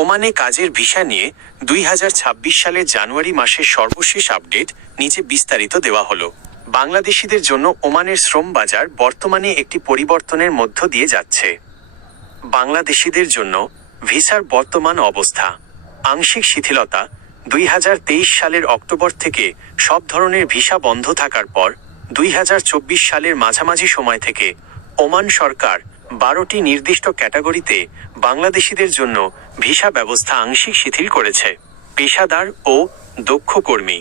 ওমানে কাজের ভিসা নিয়ে 2026 সালের জানুয়ারি মাসের সর্বশেষ আপডেট নিচে বিস্তারিত দেওয়া হলো। বাংলাদেশিদের জন্য ওমানের শ্রম বাজার বর্তমানে একটি পরিবর্তনের মধ্য দিয়ে যাচ্ছে। বাংলাদেশিদের জন্য ভিসার বর্তমান অবস্থা: আংশিক শিথিলতা। 2023 সালের অক্টোবর থেকে সব ধরনের ভিসা বন্ধ থাকার পর 2024 সালের মাঝামাঝি সময় থেকে ওমান সরকার 12টি নির্দিষ্ট ক্যাটাগরিতে বাংলাদেশিদের জন্য ভিসা ব্যবস্থা আংশিক শিথিল করেছে। পেশাদার ও দক্ষ কর্মী: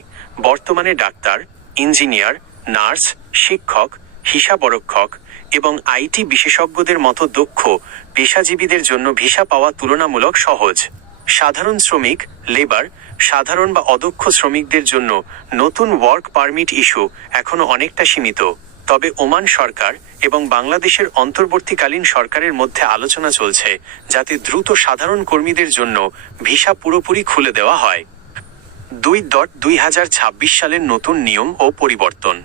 বর্তমানে ডাক্তার, ইঞ্জিনিয়ার, নার্স, শিক্ষক, হিসাবরক্ষক এবং আইটি বিশেষজ্ঞদের মতো দক্ষ পেশাজীবীদের জন্য ভিসা পাওয়া তুলনামূলক সহজ। সাধারণ শ্রমিক, লেবার, সাধারণ বা অদক্ষ শ্রমিকদের জন্য নতুন ওয়ার্ক পারমিট ইস্যু এখনও অনেকটা সীমিত। তবে ওমান সরকার এবং বাংলাদেশের অন্তর্বর্তীকালীন সরকারের মধ্যে আলোচনা চলছে যাতে দ্রুত সাধারণ কর্মীদের জন্য ভিসা পুরোপুরি খুলে দেওয়া হয়। 2026 সালের নতুন নিয়ম ও পরিবর্তন।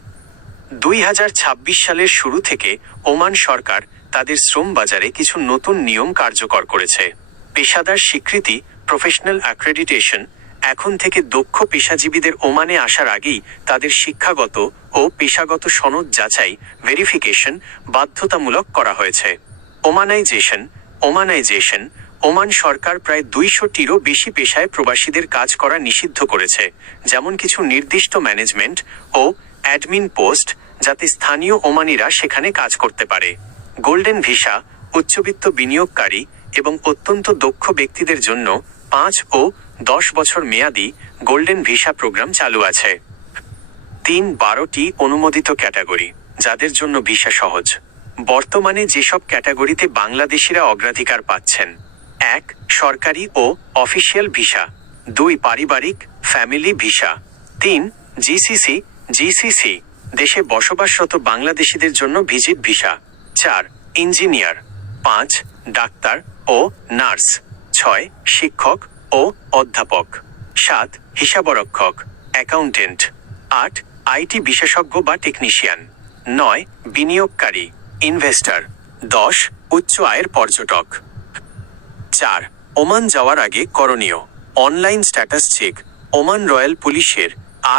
2026 সালের শুরু থেকে ওমান সরকার তাদের শ্রম বাজারে কিছু নতুন নিয়ম কার্যকর করেছে। পেশাদার স্বীকৃতি, প্রফেশনাল অ্যাক্রেডিটেশন। এখন থেকে দক্ষ পেশাজীবীদের ওমানে আসার আগেই তাদের শিক্ষাগত ও পেশাগত সনদ যাচাই, ভেরিফিকেশন বাধ্যতামূলক করা হয়েছে। ওমানাইজেশন। ওমান সরকার প্রায় 200টিরও বেশি পেশায় প্রবাসীদের কাজ করা নিষিদ্ধ করেছে, যেমন কিছু নির্দিষ্ট ম্যানেজমেন্ট ও অ্যাডমিন পোস্ট, যাতে স্থানীয় ওমানিরা সেখানে কাজ করতে পারে। গোল্ডেন ভিসা: উচ্চবিত্ত বিনিয়োগকারী এবং অত্যন্ত দক্ষ ব্যক্তিদের জন্য 5 ও 10 বছর মেয়াদী গোল্ডেন ভিসা প্রোগ্রাম চালু আছে। 12টি অনুমোদিত ক্যাটাগরি যাদের জন্য ভিসা সহজ। বর্তমানে যেসব ক্যাটাগরিতে বাংলাদেশিরা অগ্রাধিকার পাচ্ছেন: 1. সরকারি ও অফিসিয়াল ভিসা। 2. পারিবারিক ফ্যামিলি ভিসা। 3. জিসিসি দেশে বসবাসরত বাংলাদেশিদের জন্য ভিজিট ভিসা। 4. ইঞ্জিনিয়ার। 5. ডাক্তার ও নার্স। 6. শিক্ষক ও অধ্যাপক। 7. হিসাবরক্ষক, অ্যাকাউন্টেন্ট। 8. আইটি বিশেষজ্ঞ বা টেকনিশিয়ান। 9. বিনিয়োগকারী, ইনভেস্টর। 10. উচ্চ আয়ের পর্যটক। 4. ওমান যাওয়ার আগে করণীয়: online status check. Oman royal পুলিশের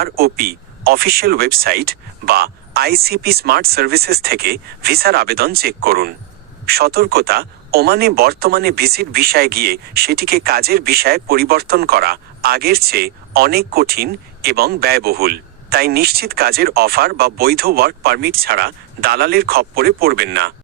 ROP অফিসিয়াল ওয়েবসাইট বা ICP স্মার্ট সার্ভিসেস থেকে ভিসার আবেদন চেক করুন। সতর্কতা: ওমানে বর্তমানে ভিজিট ভিসায় গিয়ে সেটিকে কাজের ভিসায় পরিবর্তন করা আগের চেয়ে অনেক কঠিন এবং ব্যয়বহুল। তাই নিশ্চিত কাজের অফার বা বৈধ ওয়ার্ক পারমিট ছাড়া দালালের খপ্পরে পড়বেন না।